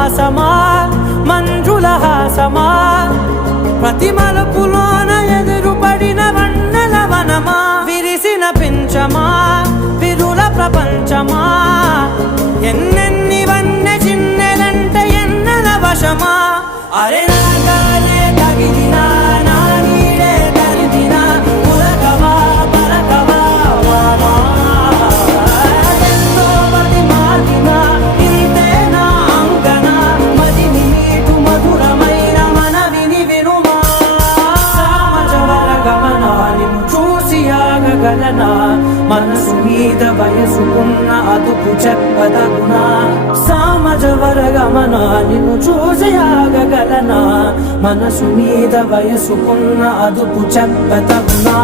మాసమా మంజుల హాసమా ప్రతి మలుపులోన ఎదురుపడిన వన్నెల వనమా విరిసిన పించమా విరుల ప్రపంచమా ఎన్నెన్ని వన్నె చిన్నెలంటే ఎన్నెల వశమా అరే నాగాలే తగిలినా నా నీడే తరిదినా పులకవా పలకవా వామా ఎంతో మది మాటినా ఇంతే నా అంగన మదిని నీటు మధురమైన మనవిని వినుమా సామజవర గమనా నిన్ను చూసి ఆగగలనా మనసు మీద వయసుకున్న అదుపు చెప్పదగునా సామజవర గమనా నిన్ను చూసి ఆగగలనా మనసు మీద వయసుకున్న అదుపు చెప్పదగునా